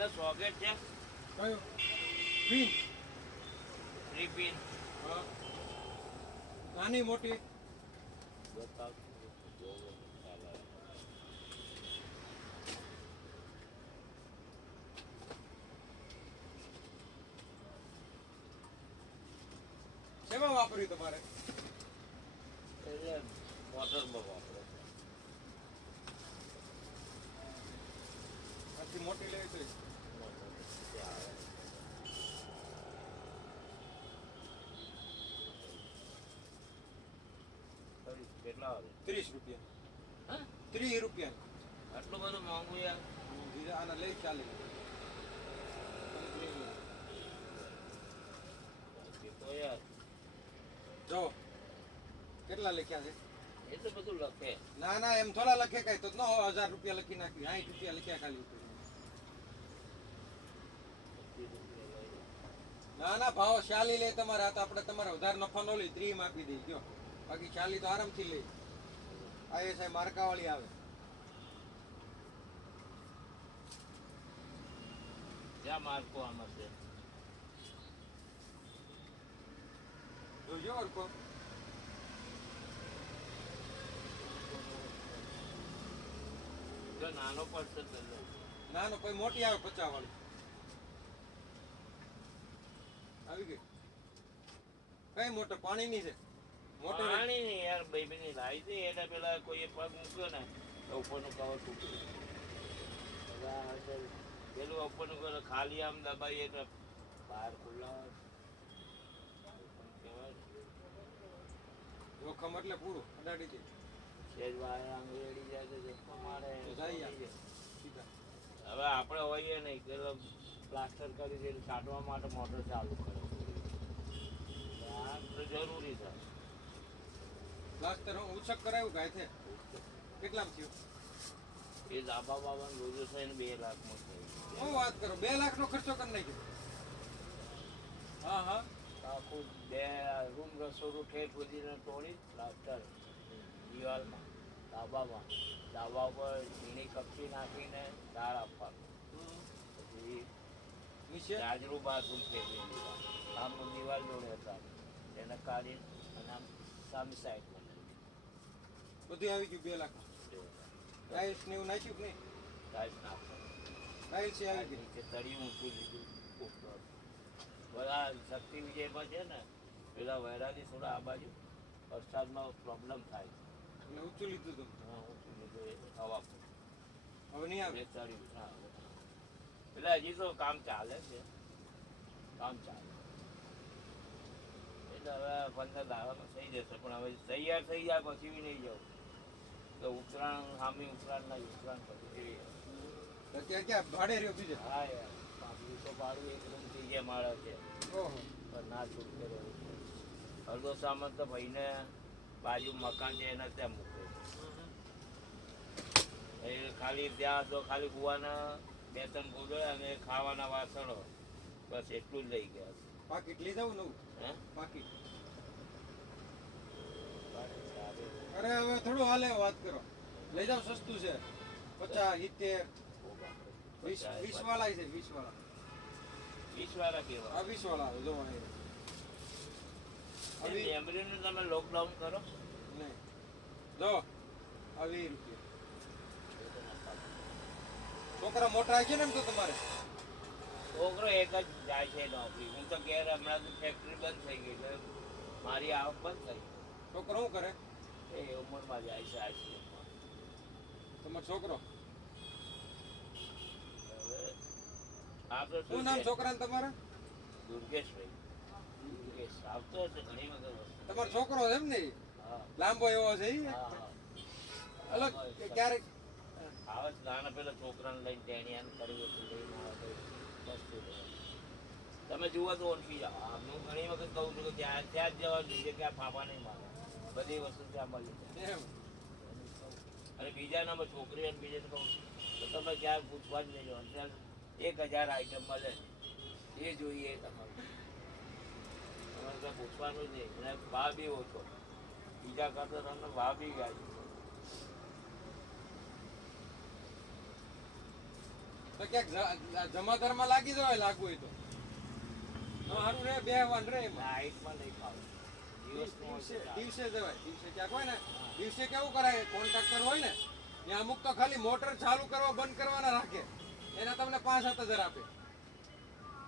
એટલે સોકેટ છે કયો પિન 3 પિન હા નાની મોટી બતાવ શેમાં વાપર્યું તમારે એટલે મોટરમાં વાપરે આથી મોટી લેવી તો કેટલા આવે 30 રૂપિયા હા 30 રૂપિયા આટલું બધું મોંઘું યાર બીજા આના લઈ ચાલે તો યાર જો કેટલા લખ્યા છે એ તો બધું લખે ના ના એમ થોડા લખે કઈ તો ન 1000 રૂપિયા લખી નાખી 60 રૂપિયા લખ્યા ખાલી ના ના ભાવ 46 લે તમારે આ તો આપણે તમારે વધારે નફા નો લઈ 30 માં આપી દઈ ગયો બાકી 46 તો આરામથી લઈ આ એ સાહેબ માર્કાવાળી આવે જ્યાં માર્કો આમાં છે જોજો અરકો જો નાનો પડશે તો ના ના કોઈ મોટી આવે 50 વાળી આવી ગઈ કઈ મોટર પાણીની છે મોટર પાણી નહીં યાર બેબીની લાવી હતી એટલે પેલા કોઈએ પગ મૂક્યો ને તો ઉપરનું કવર તૂટ્યું પેલું ઉપરનું કવર ખાલી આમ દબાઈએ તો બહાર ખુલ્લા જોખમ એટલે પૂરું અડાડી દે સેજ વાય આમ રેડી જાય તો જપ્પો મારે સીધા હવે આપણે હોઈએ નહીં કે પ્લાસ્ટર કરી દે છાંટવા માટે મોટર ચાલુ કરે આ તો જરૂરી છે પ્લાસ્ટર ઉછક કરાયું કાંઈ છે કેટલામાં થયું એ ધાબા બાબાને રોજો થઈને 2 લાખમાં થયું હું વાત કરો 2 લાખનો ખર્ચો કરી નાખ્યો હા હા આખું 2 રૂમ રસોડું ઠેર સુધીને તોડી પ્લાસ્ટર દિવાલમાં ધાબા ઉપર ઝીણી કપચી નાખીને તાર આપવાનું પછી નીચે રાજરું બાથરૂમ ફેરવી આમનું દિવાલ જોડે હતા એને કાઢી અને આમ સામી સાઈડમાં બધું આવી ગયું 2 લાખ ટાઇલ્સ ને એવું નાખ્યું કે નહીં ટાઈપ નાખવાનું ટાઇલ્સ આવી ગઈ નીચે તળિયું ઊંચું લીધું ઉપર બધા શક્તિ વિજયમાં છે ને પેલા વૈરાગી થોડા આ બાજુ વરસાદમાં પ્રોબ્લેમ થાય એટલે ઊંચું લીધું હતું હા ઊંચું લીધું એ હવા હવે નહીં આવે ચડ્યું હા એટલે હજી તો કામ ચાલે છે એટલે હવે 15 દાડામાં થઈ જશે પણ હવે તૈયાર થઈ જાય પછી બી નહીં જાઉં તો ઉત્તરાયણ સામે ઉત્તરાયણ પછી અત્યારે ક્યાં ભાડે રહ્યો બીજે હા યાર 5 તો ભાડું એક રૂમ થઈ ગયા મારા છે ઓહો પણ ના છૂટકે રહેવું છે અડધો સામાન તો ભાઈને બાજુ મકાન છે એના ત્યાં મૂકે એ ખાલી ત્યાં તો ખાલી કુવાના 2-3 ગોદડા અને ખાવાના વાસણો બસ એટલું જ લઈ ગયા પાકીટ લઈ જાવ નવું હે પાકીટ અરે હવે થોડું હાલે વાત કરો લઈ જાવ સસ્તું છે 50 70 20 વાળા છે 20 વાળા 20 વાળા કેવા આ 20 વાળા આવે જો અહીં મેમરીનું તમે લોકડાઉન કરો નહીં જો આવી રૂપિયા છોકરા મોટા છે ને એમ તો તમારે છોકરો એક જ જાય છે નોકરી હું તો ઘેર હમણાં તો ફેક્ટરી બંધ થઈ ગઈ એટલે મારી આવક બંધ થઈ છોકરો શું કરે એ ઉંમરમાં જાય છે આશી તમારો છોકરો હવે આપણે શું નામ છોકરાને તમારે દુર્ગેશભાઈ દુર્ગેશ આવતો હશે ઘણી વખત તમારો છોકરો છે એમ ને હા લાંબો એવો છે ઈ? હા હા અલગ ક્યારેક આવે છે નાના પેલા છોકરાને લઈને ટેણિયાને કરવું હતું લઈને આવે તો વસ્તુ તમે જુઓ તો ઓળખી જાઓ હું ઘણી વખત કહું છું કે ત્યાં ત્યાં જ જવા જોઈએ કે આ ફાફા નહીં મારે બધી વસ્તુ ત્યાં મળી જાય એમ અને બીજા નંબર છોકરી અને બીજાને કહું તો તમે ક્યાં પૂછવા જ નહીં જાઓ ત્યાં 1000 આઈટમ મળે એ જોઈએ તમારે ત્યાં પૂછવાનું જ નહીં અને ભાવ બી ઓછો બીજા કરતા તમને ભાવ બી ગયા તો ક્યાંક જમાદારમાં લાગી જવાય લાગવું હોય તો સારું રે બે વાન રે એમાં નાઇટમાં નહીં ફાવે દિવસનું હોય તો ચાલે. દિવસે જવાય દિવસે ક્યાંક હોય ને દિવસે કેવું કરાય કોન્ટ્રાક્ટર હોય ને ત્યાં અમુક તો ખાલી મોટર ચાલુ કરવા બંધ કરવાના રાખે એના તમને 5-7 હજાર આપે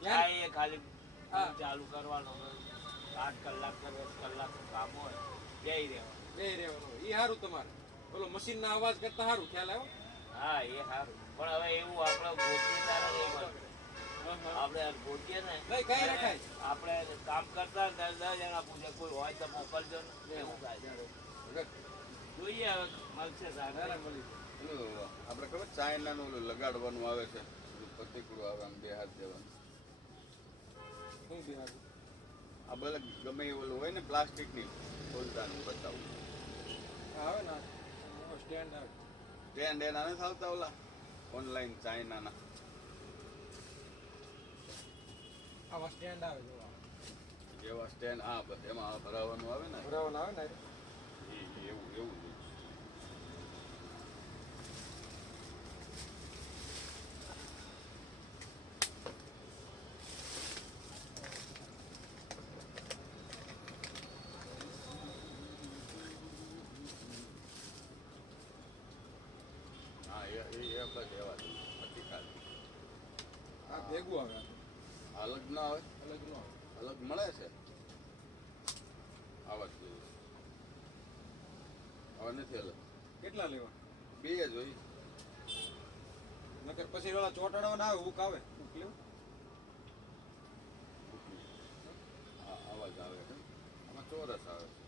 હા, એ ખાલી હા. ચાલુ કરવાનો 8 કલાક કે 10 કલાકનું કામ હોય જઈ રહેવાનું. બે રહેવાનું એ સારું તમારે ઓલો મશીનના અવાજ કરતા સારું ખ્યાલ આવ્યો હા એ સારું પણ હવે એવું આપણે ગોતીએ તારે નહીં મળે. આપણે ગોતીએ ને નહીં, કઈ રખાય. આપણે કામ કરતા 10 જણા પૂછે કોઈ હોય તો મોકલજો ને એવું થાય. જોઈએ હવે મળશે સારા મળી પેલું આપણે ખબર ચાઇનાનું ઓલું લગાડવાનું આવે છે પતિકડું આવે આમ બે હાથ દેવાનું શું બિહાર આ બધા ગમે એ ઓલું હોય ને પ્લાસ્ટિકની ફોજદાનું બતાવું આવે ને સ્ટેન્ડ આવે સ્ટેન્ડ એના નથી આવતા ઓલા ઓનલાઈન ચાઇનાના આવા સ્ટેન્ડ આવે જો જેવા સ્ટેન્ડ હા બસ એમાં ભરાવાનું આવે ને ભરાવાના આવે ને એવું એવું જ. હા એ બસ એવા જ. પછી ખાલી આ ભેગું આવે અલગ ના આવે અલગ નો આવે અલગ મળે છે આવા જ જોઈએ હવે નથી અલગ કેટલા લેવા બે જ હોય નકર પછી ઓલા ચોટાડવાના આવે હુક આવે હુક લેવું આવા જ આવે છે આમાં ચોરસ આવે છે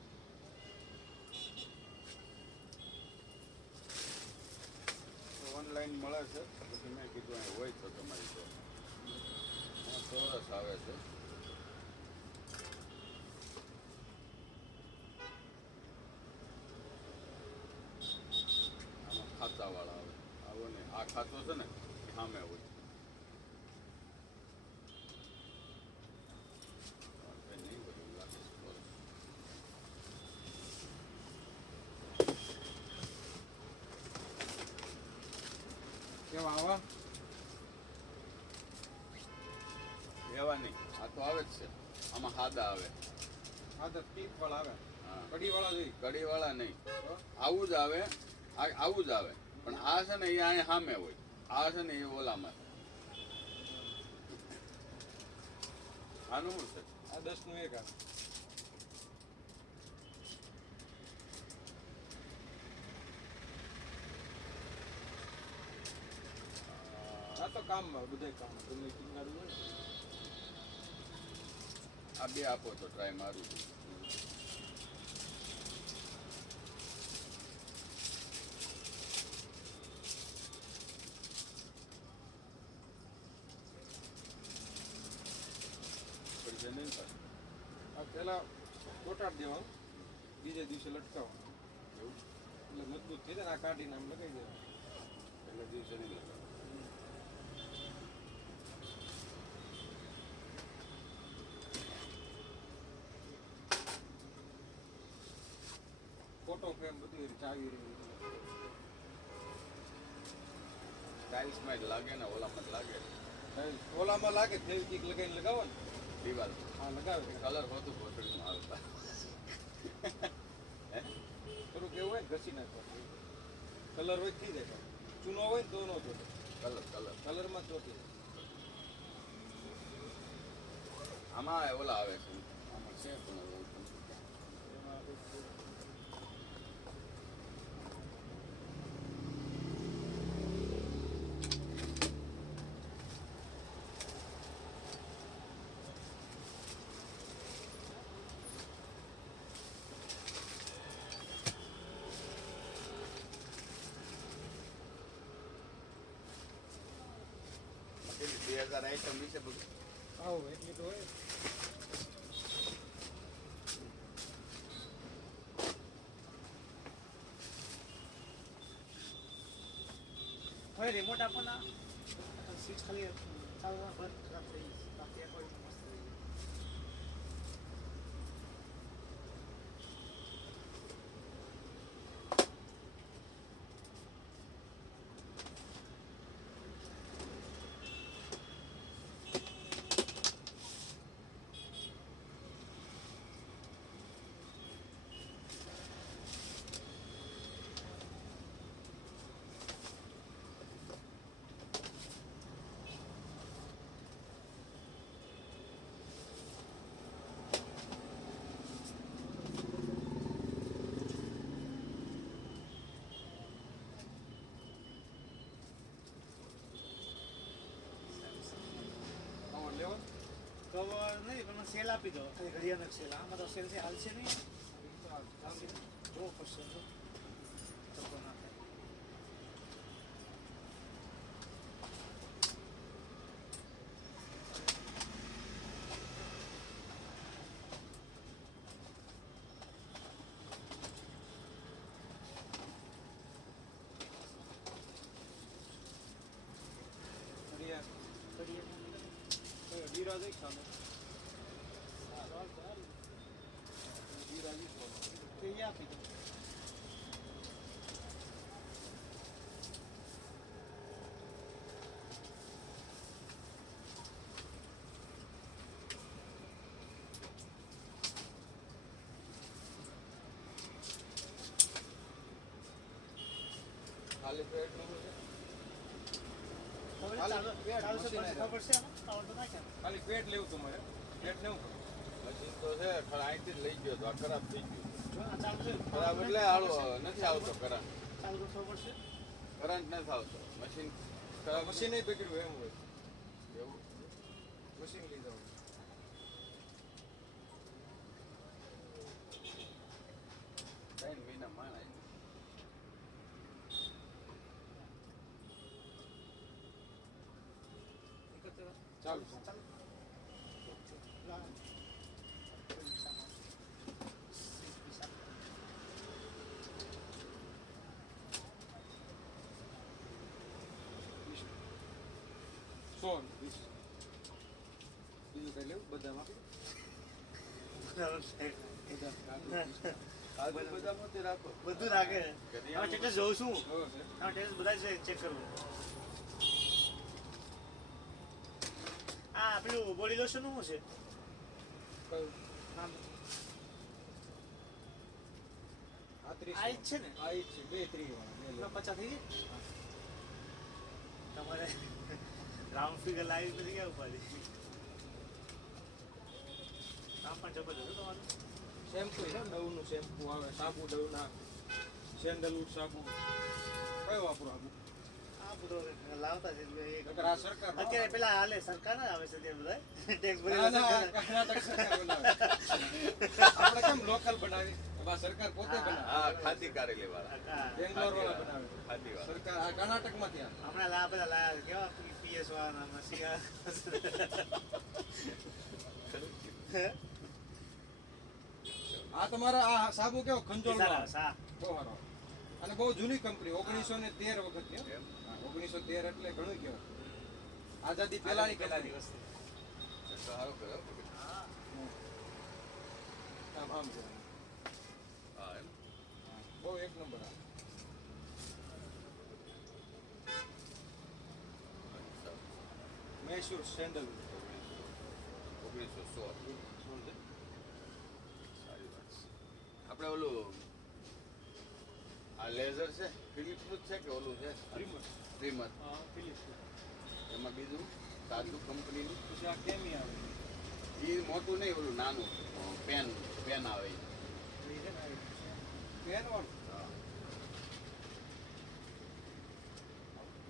ઓનલાઈન મળે છે પછી મેં કીધું અહીં હોય તો તમારી તો આમાં ચોરસ આવે છે આમાં ખાતાવાળા આવે આવો ને આ ખાતો છે ને સામે હોય નહીં બધું લાગે છે ચોરસ. કેવા આવા એવા નહીં આ તો આવે જ છે આમાં સાદા આવે આ તો ટીપ વાળા આવે હા કડી વાળા જોઈ કઢીવાળા નહીં તો આવું જ આવે આવું જ આવે પણ આ છે ને એ અહીંયા સામે હોય આ છે ને એ ઓલામાં આનું શું છે આ 10 નું એક આવે આ તો કામમાં બધાય કામ ગમે કિનારું હોય ને. આ બે આપો તો ટ્રાય મારું છું પડશે નહીં ને પાછું? આ પેલા ચોટાડી દેવાનું બીજે દિવસે લટકાવવાનું એવું એટલે મજબૂત થઈ જાય ને આ કાઢીને આમ લગાવી દેવાનું પહેલા દિવસે નહીં લગાડવાનું. ફોટો ફ્રેમ બધી ચાવી રહી ટાઇલ્સમાં જ લાગે ને ઓલામાં જ લાગે ઓલામાં લાગે ફેવિકિક લગાવીને લગાવો ને દિવાલ હા લગાવે કલર હોતું કોથળીમાં આવતા થોડુંક એવું હોય ને ઘસી નાખવાનું કલર હોય તો થઈ જાય ચૂનો હોય ને તો ન ચોટે કલર કલર કલરમાં જ ચોટી જાય આમાં ઓલા આવે છે આમાં છે પણ હવે એવું નથી. એમાં કંઈક કેટલી 2000 આઈટમ વિશે બધું આવો એટલી તો હોય હવે રિમોટ આપો ના સ્વિચ ખાલી ચાલુ બંધ ખરાબ થઈ ગઈ બાકી આ કોઈ મસ્ત થઈ ગઈ નથી પણ મને સેલ આપી દો ખાલી ઘડિયાળનો સેલ આમાં તો સેલ છે હાલશે નહીં જોવો પડશે તો ધક્કો ના થાય. ઘડિયાળ. ઘડિયાળ ધીરજ એક સામે. ચાલ ધીરજ એક સામે. તે ઈ આપી દો. ખાલી પેટનું છે. ખબર છે? હાલો, ચાલો- પેટ ચાલશે, મશીન ખબર પડશે આમાં? આવડતું ના ક્યાં? ખાલી પેટ લેવું તમારે. પેટ લેવું પડે. મશીન તો છે પણ અહીંથી જ લઈ ગયો તો આ ખરાબ થઈ ગયું જો આ ચાલુ છે. ખરાબ એટલે હાલો નથી આવતો કરંટ ચાલુ તો ખબર પડશે. કરંટ નથી આવતો મશીન ખરાબ મશીન નહીં પકડ્યું એમ હોય. એવું મશીન લઈ જાવ. ત્રણ મહિના માણ ચાલુ. ચાલુ. લા. સો વીસ. બીજું કઈ લેવું બદામ આપી કાજુ બદામથી રાખો બધું રાખે હવે ટેક્સ જોઉં છું દો. હવે ટેક્સ બધા જ ચેક કરવું. આ પેલું બોડી લોશન નું શું છે કયું? નામ આ 30 આ જ છે ને આ ઈ જ છે. 2 3 વાળા. બે લો. 50 થઈ ગઈ તમારે રાઉન્ડ ફિગર લાવી બધી ક્યાં ઉપાડી કામ પણ જબરદસ્ત હો તમારું. શેમ્પુ છે ડવનું શેમ્પુ આવે. સાબુ ડવના. સેન્ડલવુડ સાબુ. કયો વાપરો આબુ? આ બધું લાવતા છે એટલે એક નકર આ સરકાર અત્યારે પેલા હાલે સરકાર ના આવે છે તે બધા ટેક્સ ભરી ના, ના, કર્ણાટક સરકાર બનાવે. આપણે કેમ લોકલ બનાવી? આ સરકાર પોતે બનાવે. હા ખાદી કારેલી વાળા બેંગ્લોર વાળા બનાવે. ખાદી વાળા સરકાર આ કર્ણાટકમાંથી આવે. હમણાં લા પેલા લાયા કેવા પીએસ વાળા મસીગા આ તમારા આ સાબુ કેવો ખંજોળ સારા સા બહુ સારો. અને બહુ જૂની કંપની 1913 વખતની હો. એમ 1913 એટલે ઘણું કહેવાય. આઝાદી પહેલાની પેલાની કંપની. વસ્તુ એ તો સારું કર્યો આમ આમ છે. હા એમ બહુ એક નંબર આ. અચ્છા. મૈસૂર સેન્ડલ. 1916 સારી વાત છે આપણે ઓલું આ લેઝર છે ફિલિપ્સનું જ છે કે ઓલું છે Trimmer. ટ્રીમર હા ફિલિપ્સ. એમાં બીજું સાદું કંપનીનું પછી આ કેમી આવે. એ મોટું નહીં ઓલું નાનું પેન પેન આવે ઈ. પેન વાળું.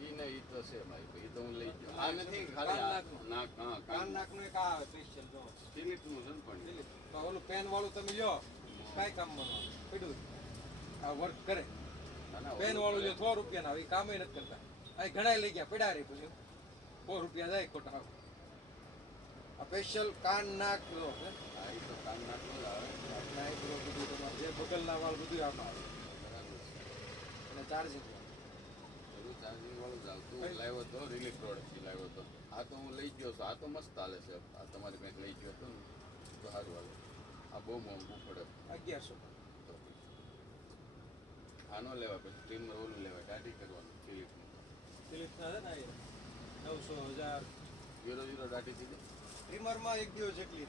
ઈ ને ઈ તો છે મારી પાસે. ઈ તો હું લઈ ગયો આ નથી ખાલી આ કાન નાક હા કાન કાન નાકનું એક આ આવે સ્પેશિયલ જો. ફિલિપ્સનું છે ને પણ ફિલિપ્સ. તો ઓલું પેન વાળું તમે લ્યો. કાંઈ કામમાં ન આવે. પડ્યું. આ વર્ક કરે. ના, ના, પેન ઓલું વાળું કરે. જો 100 રૂપિયાના આવે. એ કામે નથી કરતા. આ ઘણાય લઈ ગયા પડ્યા રે પછી 100 રૂપિયા જાય ખોટા. આ સ્પેશિયલ કાન નાક જો છે. હા ઈ તો કાન નાકનું જ આવે આ એક બધું તમારે જે બગલના વાળ બધું આમાં આવે. બરાબર છે અને ચાર્જિંગ. બધું ચાર્જિંગ વાળું જ આવતું હું લાવ્યો હતો રિલીફ રોડથી લાવ્યો હતો આ તો હું લઈ ગયો છું આ તો મસ્ત હાલે છે આ તમારી પાસે લઈ ગયો હતો ને તો સારું હાલે આ બહુ મોંઘું પડે 1100. તો આનો લેવા પછી ટ્રીમર ઓલું લેવા દાઢી કરવાનું ફિલિપનું ફિલિપ્સના છે ને એ 900 1000. 0 દાઢી થઈ જાય ટ્રીમરમાં એક દિવસ જેટલી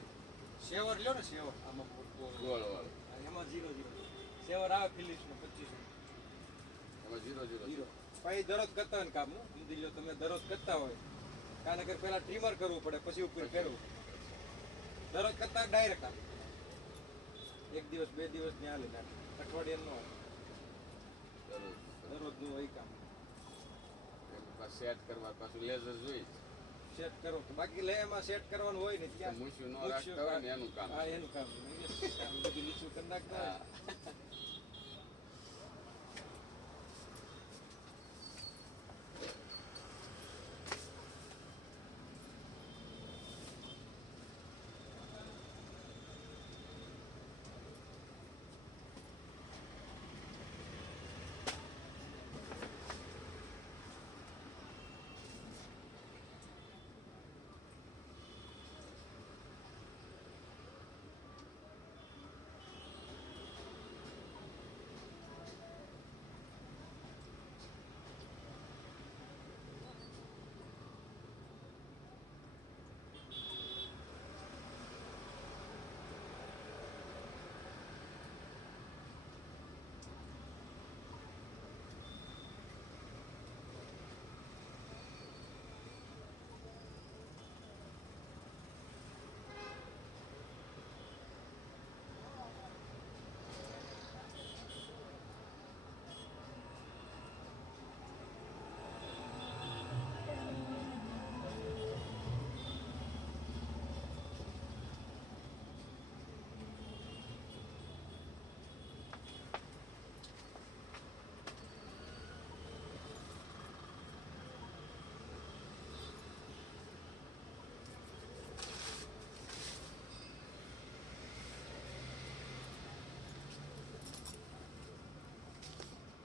સેવર લ્યો ને સેવર આમાં ગોળ વાળું એમાં 0 સેવર આવે ફિલિપ્સનો 2500. એમાં 0 0 પછી દરરોજ કરતા હોય ને કામ સમજી લો તમે દરરોજ કરતા હોય કારણ કે પહેલા ટ્રીમર કરવું પડે પછી ઉપર કરવું દરરોજ કરતા ડાયરેક્ટ આવે એક દિવસ 2 દિવસ ને હાલે ના અઠવાડિયાનું ન દરરોજ દરરોજનું હોય કામ. પાછું સેટ કરવા પાછું લેઝર જોઈ સેટ કરો તો બાકી લે એમાં સેટ કરવાનું હોય ને તો ત્યાં મૂછ્યું ન રાખતા હોય ને એનું કામ હા એનું કામ બધું નીચું કરી નાખતા હોય. હા